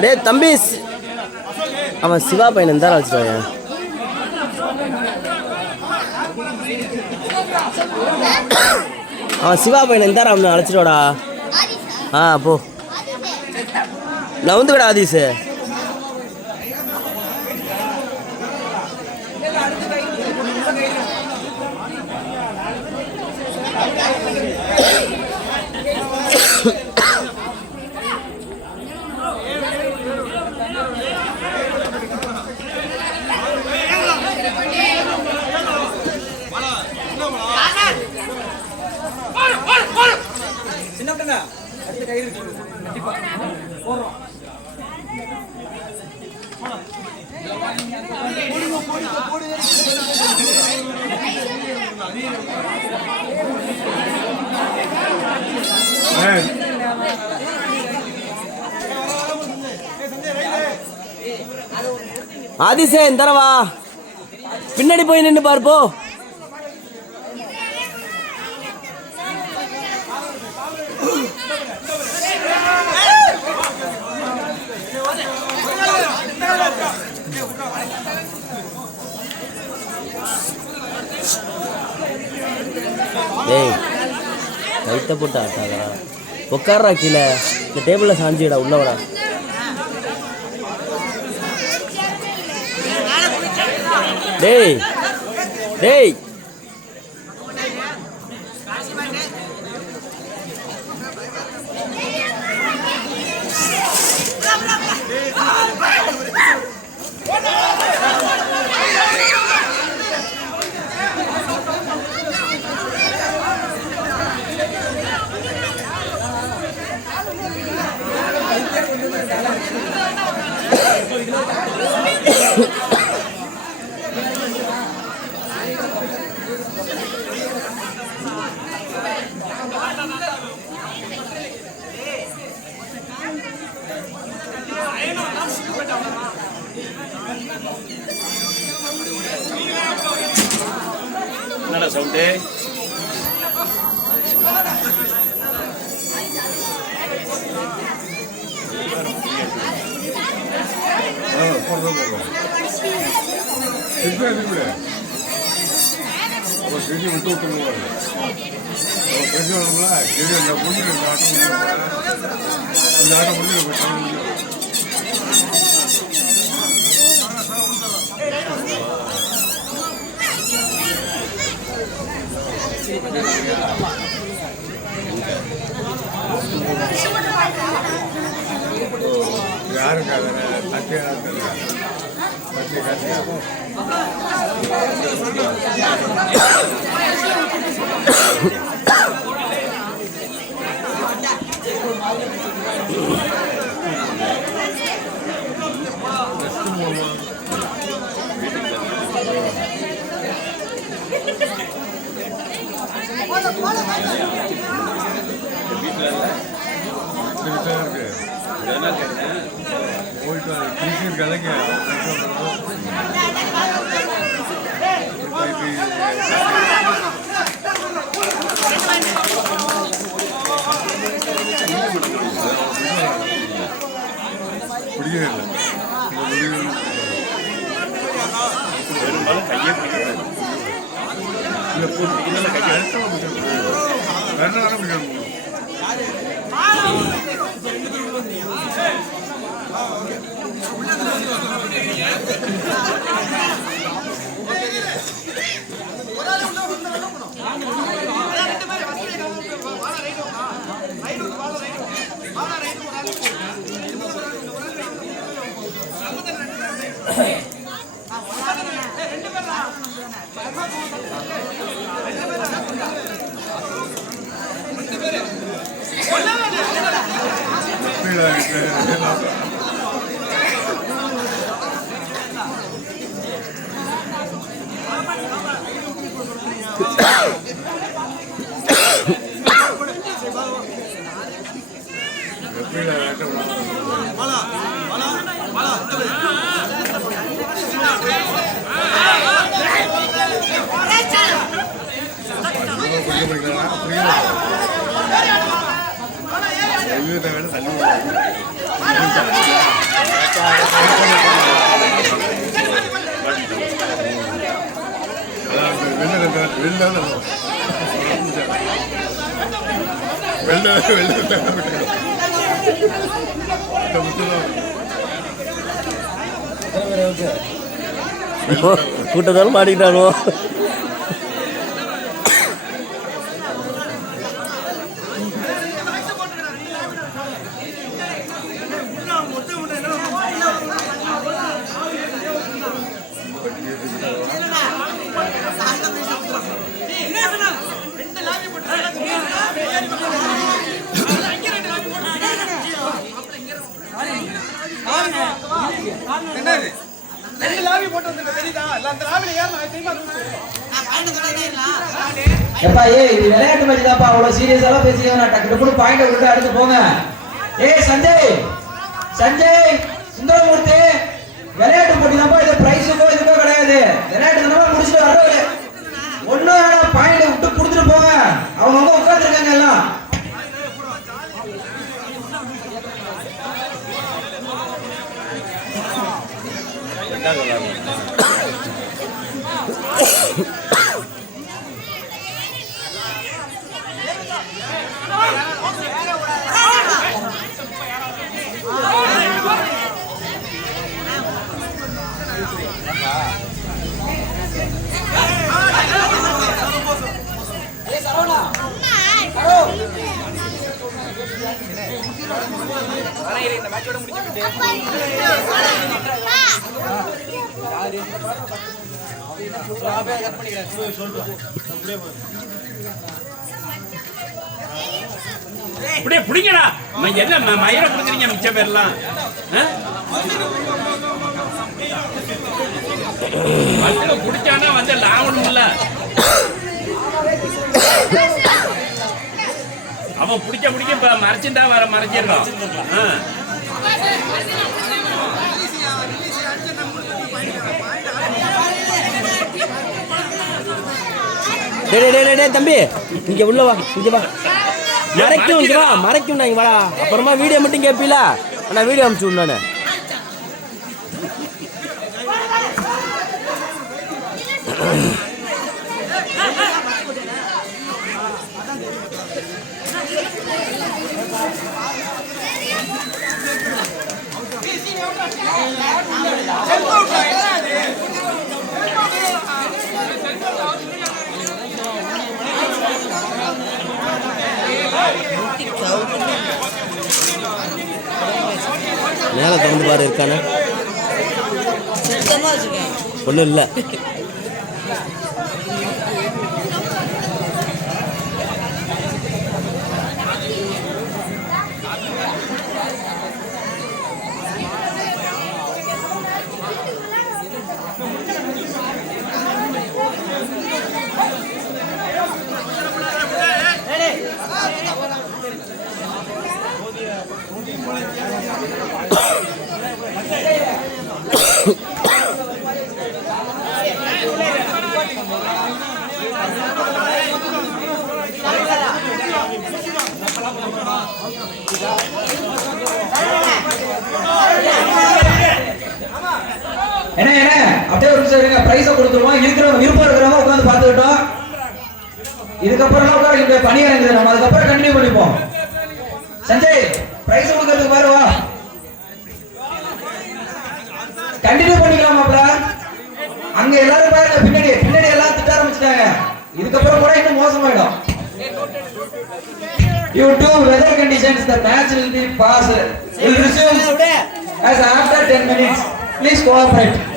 டேய் தம்பி, அவன் சிவா பையன் இருந்தாலும் வச்சுருவாங்க. அவன் சிவா பையன் இருந்தார், அவனை அழைச்சிடுவாடா. போ நான் வந்து கடா ஆதீஷ். ஆதிசே இந்தரவா, பின்னாடி போய் நின்று பார்ப்போ. ஏய் கைத்த போட்டு ஆட்டாதா, உட்கார்றா கீழே, இந்த டேபிளில் சாஞ்சிடா, உள்ளவடா. டேய் டேய் என்னடா சவுண்டு? கூட்டத்தாலும் மாட்டிக்கிட்டானோ. விளையாட்டு மேட்ச் தான்ப்பா, அவ்வளவு சீரியஸால பேசிக்க டக்கு பாயிண்ட் விட்டு அடுத்து போங்க. சஞ்சய் சஞ்சய் சுந்தரமூர்த்தி, விளையாட்டு போட்டி தான்ப்பா, இது பிரைஸுக்கோ இதுக்கோ கிடையாது. விளையாட்டு தானே முடிச்சுட்டு வர்றது ஒன்னும் பாயிண்ட் விட்டு கொடுத்துட்டு போங்க. அவங்க உட்கார்ந்து இருக்காங்க எல்லாம். இப்படியே பிடிங்கடா. என்ன மயிரை பிடிக்கிறீங்க மிச்ச பேர்லாம்? பிடிச்சானா வந்து லாவணும் இல்ல. அவன் பிடிக்க பிடிக்க மறைச்சுட்டா வர மறைச்சிடலாம். தம்பி இங்க உள்ள வா, இங்க வா. மறைக்கும், இங்க வா, மறைக்கும். இங்க வாடா. அப்புறமா வீடியோ மட்டும் கேட்பீல, நான் வீடியோ அனுப்பிச்சு விடுறேன். மேலே திறந்து பாரு, இருக்கானே ஒன்றும் இல்லை. என்ன அப்படியே ஒரு நிமிஷம் இருங்க, பிரைஸை கொடுத்துருவோம். இருக்கிறவங்க விருப்பம் இருக்கிறவங்க உட்காந்து பார்த்துக்கிட்டோம். இதுக்கப்புறம் உட்கார பணி இறங்குது, நம்ம அதுக்கப்புறம் கண்டினியூ பண்ணிப்போம். சஞ்சய் பிரைஸ் கொடுக்கறதுக்கு பாருவா, கண்டினியூ பண்ணிக்கலாம். மாப்ள அங்க எல்லாரும் பாருங்க, பின்னாடி பின்னாடி எல்லாம் திட்ட ஆரம்பிச்சிட்டாங்க. இதுக்கப்புறம் கூட இன்னும் மோசமாயிடும். Due to weather conditions, the match will be paused. Will resume as after 10 minutes. Please cooperate.